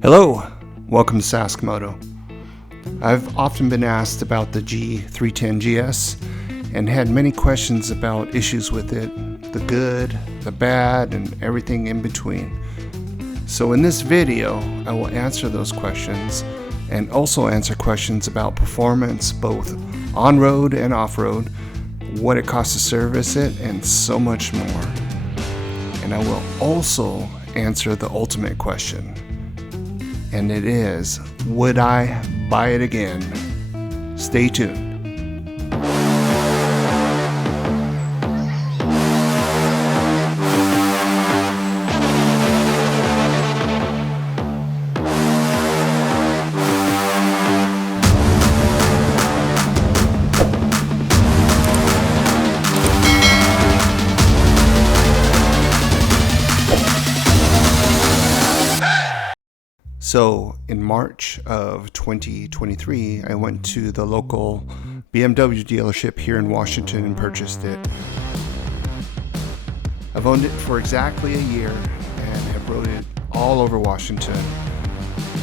Hello, welcome to Sask Moto. I've often been asked about the G310GS and had many questions about issues with it, the good, the bad, and everything in between. So in this video, I will answer those questions and also answer questions about performance both on-road and off-road, what it costs to service it, and so much more. And I will also answer the ultimate question. And it is, would I buy it again? Stay tuned. So in March of 2023, I went to the local BMW dealership here in Washington and purchased it. I've owned it for exactly a year and have rode it all over Washington.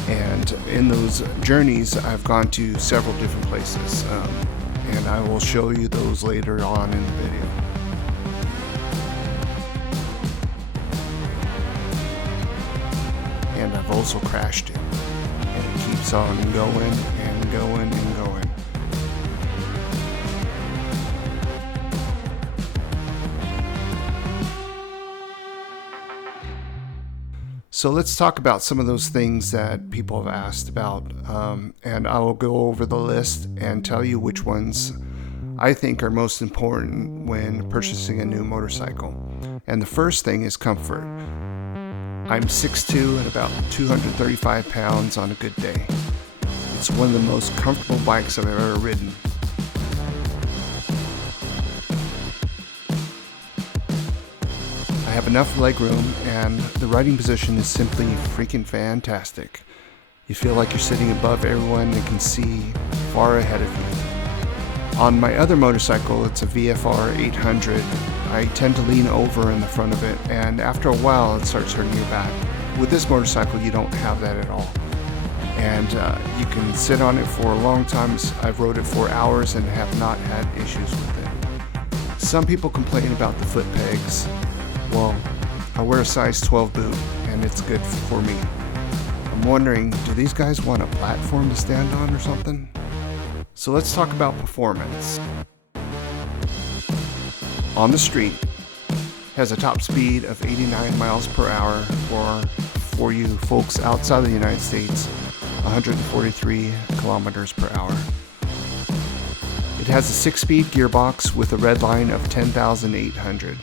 And in those journeys, I've gone to several different places, and I will show you those later on in the video. And I've also crashed it, and it keeps on going and going and going. So let's talk about some of those things that people have asked about, and I will go over the list and tell you which ones I think are most important when purchasing a new motorcycle. And the first thing is comfort. I'm 6'2" and about 235 pounds on a good day. It's one of the most comfortable bikes I've ever ridden. I have enough legroom and the riding position is simply freaking fantastic. You feel like you're sitting above everyone and can see far ahead of you. On my other motorcycle, it's a VFR 800. I tend to lean over in the front of it, and after a while it starts hurting your back. With this motorcycle you don't have that at all, and you can sit on it for a long time. I've rode it for hours and have not had issues with it. Some people complain about the foot pegs. Well, I wear a size 12 boot and it's good for me. I'm wondering, do these guys want a platform to stand on or something? So let's talk about performance. On the street, has a top speed of 89 miles per hour, or for you folks outside the United States, 143 kilometers per hour. It has a 6-speed gearbox with a red line of 10,800.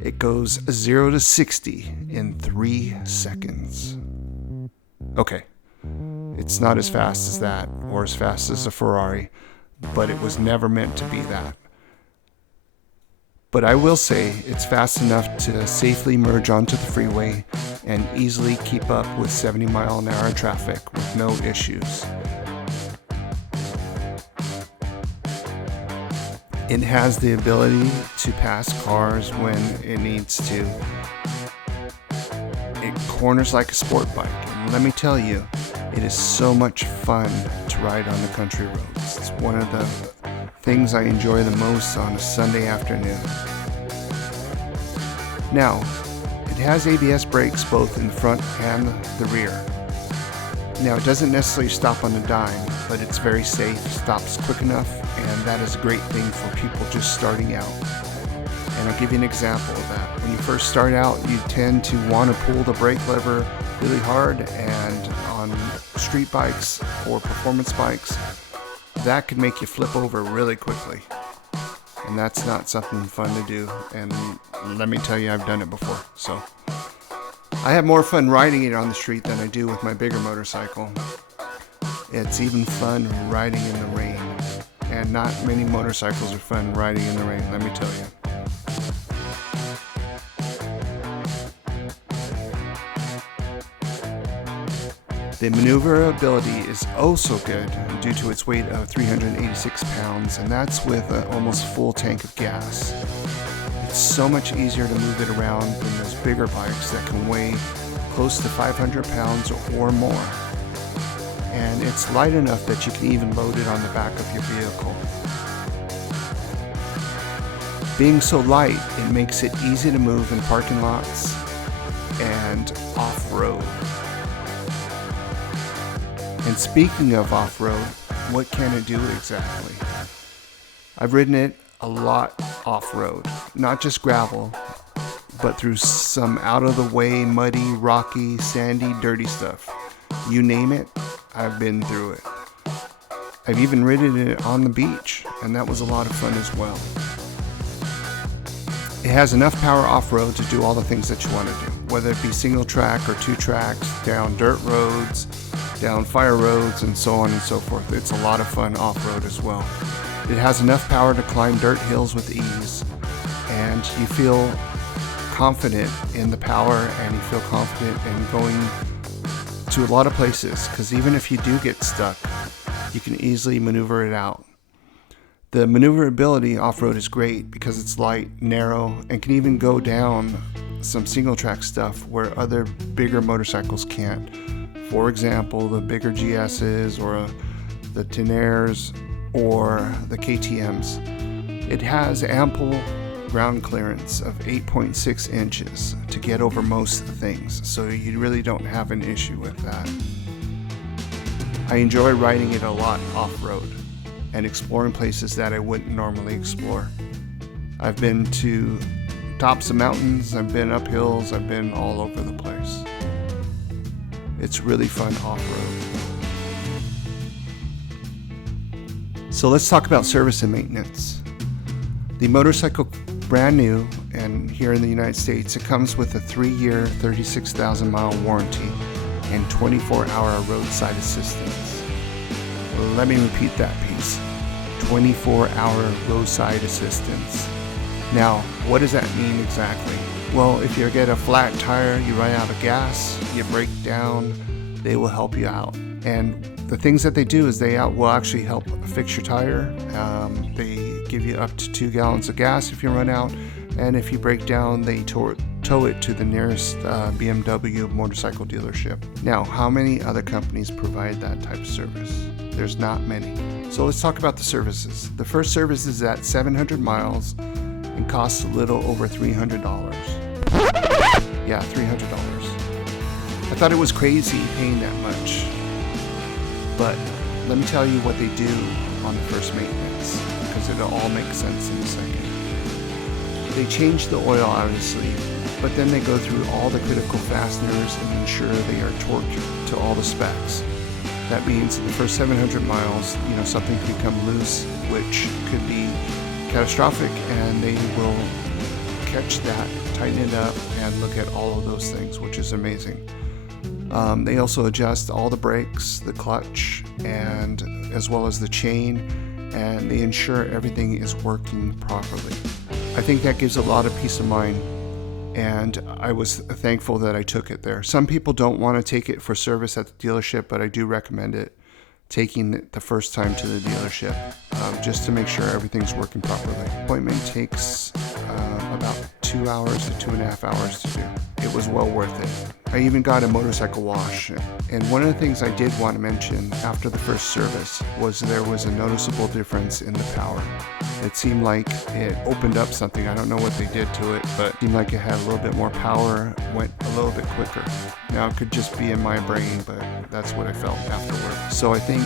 It goes 0 to 60 in 3 seconds. Okay, it's not as fast as that, or as fast as a Ferrari, but it was never meant to be that. But I will say it's fast enough to safely merge onto the freeway and easily keep up with 70 mile an hour traffic with no issues. It has the ability to pass cars when it needs to. It corners like a sport bike, and let me tell you, it is so much fun to ride on the country roads. It's one of the things I enjoy the most on a Sunday afternoon. Now, it has ABS brakes both in the front and the rear. Now, it doesn't necessarily stop on a dime, but it's very safe, stops quick enough, and that is a great thing for people just starting out. And I'll give you an example of that. When you first start out, you tend to want to pull the brake lever really hard, and on street bikes or performance bikes, that could make you flip over really quickly. And that's not something fun to do, and let me tell you, I've done it before. So I have more fun riding it on the street than I do with my bigger motorcycle. It's even fun riding in the rain, and not many motorcycles are fun riding in the rain, let me tell you. The maneuverability is oh so good due to its weight of 386 pounds, and that's with an almost full tank of gas. It's It's so much easier to move it around than those bigger bikes that can weigh close to 500 pounds or more. And it's light enough that you can even load it on the back of your vehicle. Being so light, it makes it easy to move in parking lots and off-road. And speaking of off-road, what can it do exactly? I've ridden it a lot off-road, not just gravel, but through some out-of-the-way, muddy, rocky, sandy, dirty stuff. You name it, I've been through it. I've even ridden it on the beach, and that was a lot of fun as well. It has enough power off-road to do all the things that you want to do, whether it be single track or two tracks, down dirt roads, down fire roads, and so on and so forth. It's a lot of fun off-road as well. It has enough power to climb dirt hills with ease, and you feel confident in the power, and you feel confident in going to a lot of places, because even if you do get stuck, you can easily maneuver it out. The maneuverability off-road is great because it's light, narrow, and can even go down some single track stuff where other bigger motorcycles can't. For example, the bigger GSs or the Tenaires or the KTMs. It has ample ground clearance of 8.6 inches to get over most things, so you really don't have an issue with that. I enjoy riding it a lot off-road and exploring places that I wouldn't normally explore. I've been to tops of mountains, I've been up hills, I've been all over the place. It's really fun off-road. So let's talk about service and maintenance. The motorcycle, brand new, and here in the United States, it comes with a 3-year, 36,000 mile warranty and 24-hour roadside assistance. Let me repeat that piece. 24-hour roadside assistance. Now, what does that mean exactly? Well, if you get a flat tire, you run out of gas, you break down, they will help you out. And the things that they do is they will actually help fix your tire. They give you up to 2 gallons of gas if you run out, and if you break down, they tow it to the nearest BMW motorcycle dealership. Now, how many other companies provide that type of service? There's not many. So let's talk about the services. The first service is at 700 miles and costs a little over $300. Yeah, $300. I thought it was crazy paying that much. But let me tell you what they do on the first maintenance, because it'll all make sense in a second. They change the oil, obviously, but then they go through all the critical fasteners and ensure they are torqued to all the specs. That means in the first 700 miles, something could come loose, which could be catastrophic, and they will catch that, tighten it up, and look at all of those things, which is amazing. They also adjust all the brakes, the clutch, and as well as the chain, and they ensure everything is working properly. I think that gives a lot of peace of mind, and I was thankful that I took it there. Some people don't want to take it for service at the dealership, but I do recommend it, taking it the first time to the dealership, just to make sure everything's working properly. The appointment takes about 2 hours to 2.5 hours to do. It was well worth it. I even got a motorcycle wash, and one of the things I did want to mention after the first service was there was a noticeable difference in the power. It seemed like it opened up something. I don't know what they did to it, but it seemed like it had a little bit more power, went a little bit quicker. Now it could just be in my brain, but that's what I felt afterward. So I think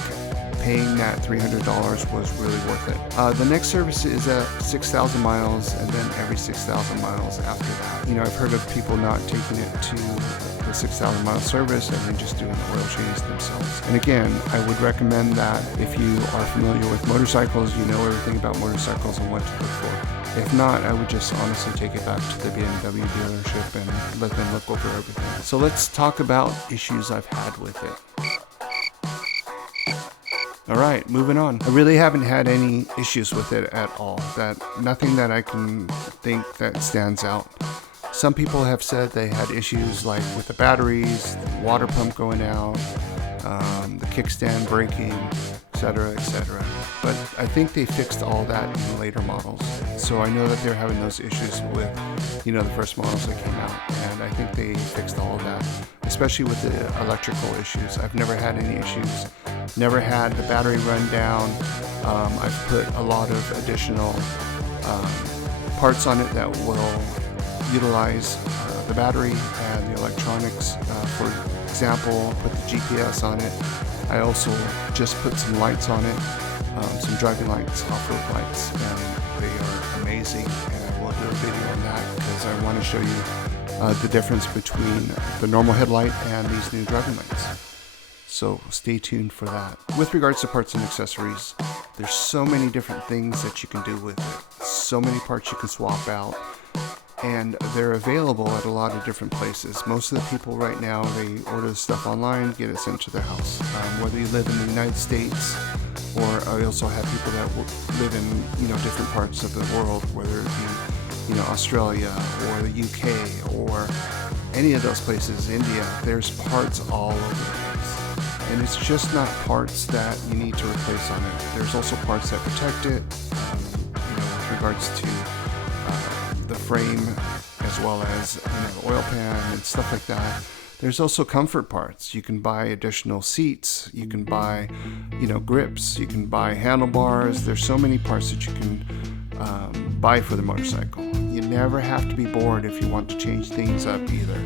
paying that $300 was really worth it. The next service is at 6,000 miles, and then every 6,000 miles after that. I've heard of people not taking it to the 6,000 mile service and then just doing the oil change themselves. And again, I would recommend that if you are familiar with motorcycles, you know everything about motorcycles and what to look for. If not, I would just honestly take it back to the BMW dealership and let them look over everything. So let's talk about issues I've had with it. Alright, moving on. I really haven't had any issues with it at all. Nothing that I can think that stands out. Some people have said they had issues like with the batteries, the water pump going out, the kickstand breaking. etc., etc. But I think they fixed all that in later models. So I know that they're having those issues with, the first models that came out, and I think they fixed all of that, especially with the electrical issues. I've never had any issues, never had the battery run down. I've put a lot of additional parts on it that will utilize the battery and the electronics. For example, put the GPS on it. I also just put some lights on it, some driving lights, off-road lights, and they are amazing. And I will do a video on that because I want to show you the difference between the normal headlight and these new driving lights. So stay tuned for that. With regards to parts and accessories, there's so many different things that you can do with it. So many parts you can swap out. And they're available at a lot of different places. Most of the people right now, they order the stuff online, get it sent to their house. Whether you live in the United States, or I also have people that live in different parts of the world, whether it be Australia or the UK or any of those places, India. There's parts all over the place, and it's just not parts that you need to replace on it. There's also parts that protect it, with regards to the frame, as well as the oil pan and stuff like that. There's also comfort parts. You can buy additional seats, you can buy grips, you can buy handlebars. There's so many parts that you can buy for the motorcycle. You never have to be bored if you want to change things up either.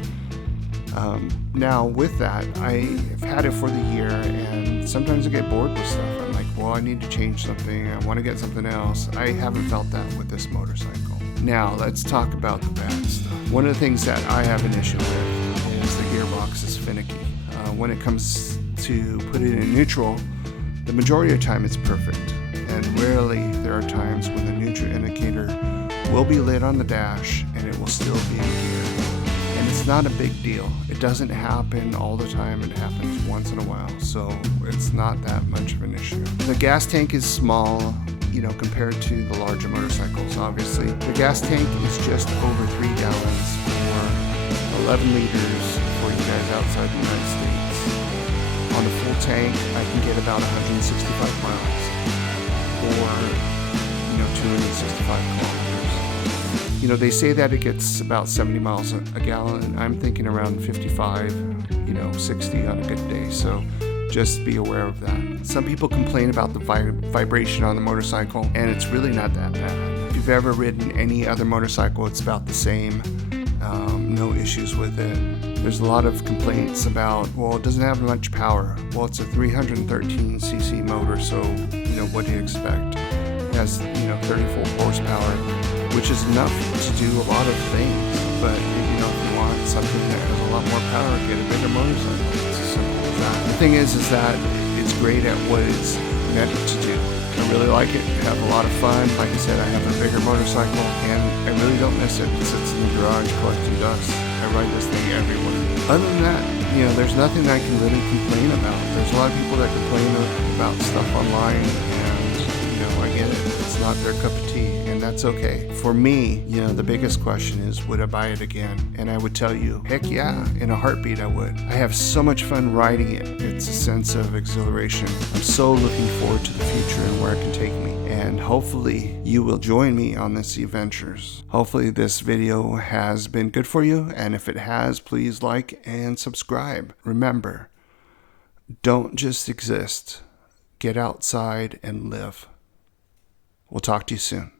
Now with that, I've had it for the year, and sometimes I get bored with stuff. I'm like, well, I need to change something, I want to get something else. I haven't felt that with this motorcycle. Now let's talk about the bad stuff. One of the things that I have an issue with is the gearbox is finicky. When it comes to put it in neutral, the majority of the time it's perfect, and rarely there are times when the neutral indicator will be lit on the dash and it will still be in gear. And it's not a big deal. It doesn't happen all the time. It happens once in a while, so it's not that much of an issue. The gas tank is small, compared to the larger motorcycles. Obviously, the gas tank is just over 3 gallons or 11 liters for you guys outside the United States. On a full tank, I can get about 165 miles or 265 kilometers. They say that it gets about 70 miles a gallon. I'm thinking around 55, 60 on a good day. So just be aware of that. Some people complain about the vibration on the motorcycle, and it's really not that bad. If you've ever ridden any other motorcycle, it's about the same. No issues with it. There's a lot of complaints about, well, it doesn't have much power. Well, it's a 313cc motor, so what do you expect? It has 34 horsepower, which is enough to do a lot of things. But if you want something that has a lot more power, get a bigger motorcycle. It's as simple as that. The thing is that it's great at what it's meant to do. I really like it. I have a lot of fun. Like I said, I have a bigger motorcycle, and I really don't miss it. It sits in the garage collecting dust. I ride this thing everywhere. Other than that, there's nothing I can really complain about. There's a lot of people that complain about stuff online, and I get it. It's not their cup of tea, and that's okay. For me, the biggest question is, would I buy it again? And I would tell you, heck yeah, in a heartbeat I would. I have so much fun riding it. It's a sense of exhilaration. I'm so looking forward to the future and where it can take me. And hopefully you will join me on this adventures. Hopefully this video has been good for you, and if it has, please like and subscribe. Remember, don't just exist. Get outside and live. We'll talk to you soon.